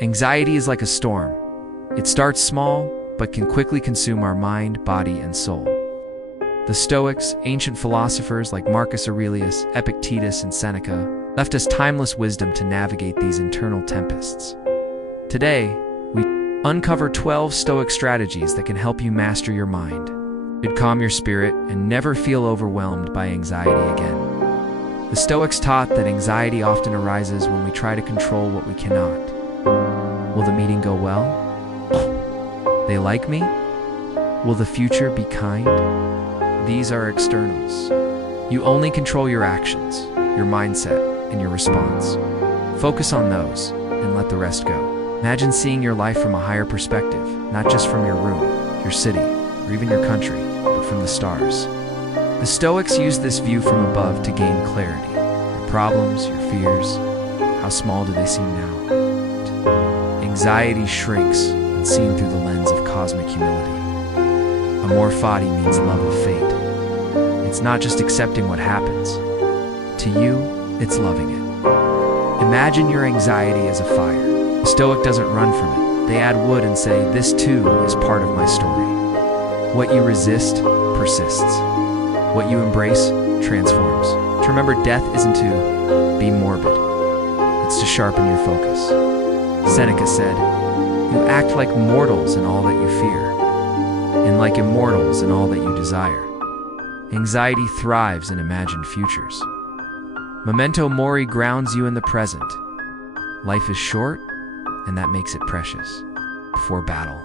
Anxiety is like a storm. It starts small, but can quickly consume our mind, body, and soul. The Stoics, ancient philosophers like Marcus Aurelius, Epictetus, and Seneca, left us timeless wisdom to navigate these internal tempests. Today, we uncover 12 Stoic strategies that can help you master your mind, calm your spirit, and never feel overwhelmed by anxiety again. The Stoics taught that anxiety often arises when we try to control what we cannot. Will the meeting go well? They like me? Will the future be kind? These are externals. You only control your actions, your mindset, and your response. Focus on those, and let the rest go. Imagine seeing your life from a higher perspective, not just from your room, your city, or even your country, but from the stars. The Stoics used this view from above to gain clarity. Your problems, your fears, how small do they seem now? Anxiety shrinks when seen through the lens of cosmic humility. Amor fati means love of fate. It's not just accepting what happens. To you, it's loving it. Imagine your anxiety as a fire. The Stoic doesn't run from it. They add wood and say, this too is part of my story. What you resist persists. What you embrace transforms. To remember, death isn't to be morbid. It's to sharpen your focus. Seneca said, you act like mortals in all that you fear, and like immortals in all that you desire. Anxiety thrives in imagined futures. Memento mori grounds you in the present. Life is short, and that makes it precious. Before battle.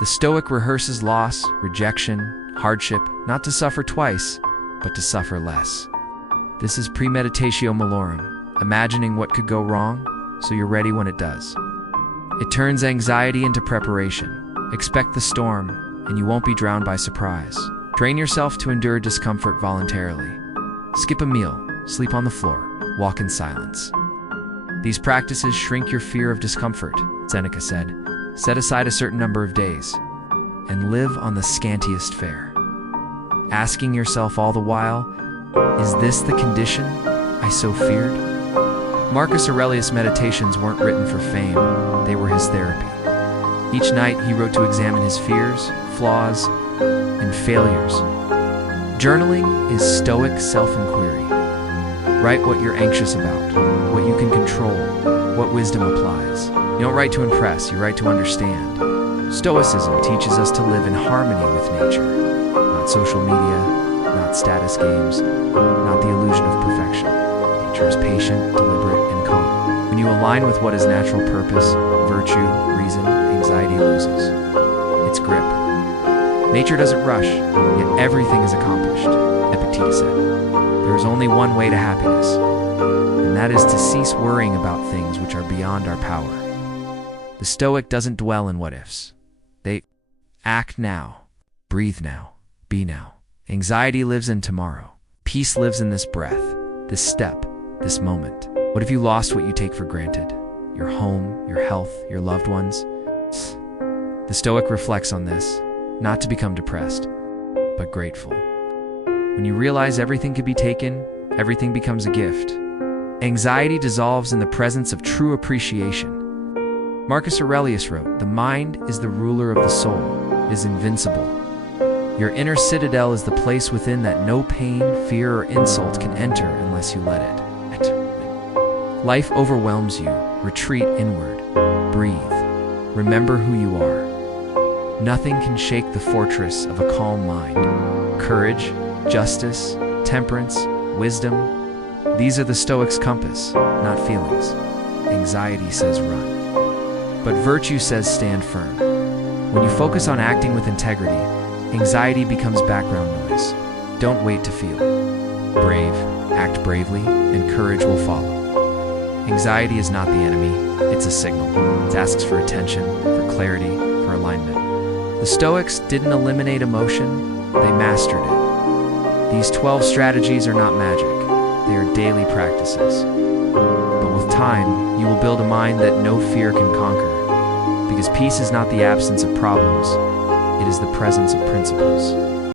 The Stoic rehearses loss, rejection, hardship, not to suffer twice, but to suffer less. This is premeditatio malorum, imagining what could go wrong, so you're ready when it does. It turns anxiety into preparation. Expect the storm, and you won't be drowned by surprise. Train yourself to endure discomfort voluntarily. Skip a meal, sleep on the floor, walk in silence. These practices shrink your fear of discomfort, Seneca said. Set aside a certain number of days, and live on the scantiest fare. Asking yourself all the while, is this the condition I so feared? Marcus Aurelius' meditations weren't written for fame, they were his therapy. Each night he wrote to examine his fears, flaws, and failures. Journaling is Stoic self-inquiry. Write what you're anxious about, what you can control, what wisdom applies. You don't write to impress, you write to understand. Stoicism teaches us to live in harmony with nature, not social media, not status games, not the illusion of perfection. Nature is patient, deliberate, and calm. When you align with what is natural purpose, virtue, reason, anxiety loses its grip. Nature doesn't rush, yet everything is accomplished, Epictetus said. There is only one way to happiness, and that is to cease worrying about things which are beyond our power. The Stoic doesn't dwell in what-ifs. They act now, breathe now, be now. Anxiety lives in tomorrow. Peace lives in this breath, this step, this moment. What if you lost what you take for granted? Your home, your health, your loved ones? The Stoic reflects on this, not to become depressed, but grateful. When you realize everything could be taken, everything becomes a gift. Anxiety dissolves in the presence of true appreciation. Marcus Aurelius wrote, the mind is the ruler of the soul, it is invincible. Your inner citadel is the place within that no pain, fear, or insult can enter unless you let it. Life overwhelms you, retreat inward, breathe, remember who you are. Nothing can shake the fortress of a calm mind. Courage, justice, temperance, wisdom, these are the Stoic's compass, not feelings. Anxiety says run, but virtue says stand firm. When you focus on acting with integrity, anxiety becomes background noise. Don't wait to feel. Brave, act bravely, and courage will follow. Anxiety is not the enemy, it's a signal. It asks for attention, for clarity, for alignment. The Stoics didn't eliminate emotion, they mastered it. These 12 strategies are not magic, they are daily practices. But with time, you will build a mind that no fear can conquer, because peace is not the absence of problems, it is the presence of principles.